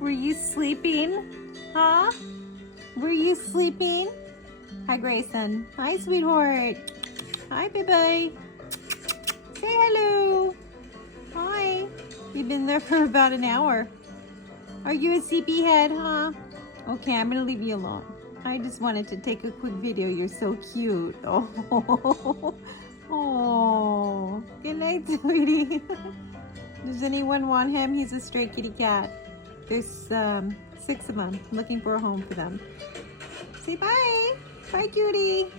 Were you sleeping? Huh? Were you sleeping? Hi, Grayson. Hi, sweetheart. Hi, baby. Say hello. Hi. We've been there for about an hour. Are you a sleepyhead, huh? Okay, I'm gonna leave you alone. I just wanted to take a quick video. You're so cute. Oh, oh. Good night, sweetie. Does anyone want him? He's a stray kitty cat. There's 6 of them. I'm looking for a home for them. Say bye. Bye, cutie.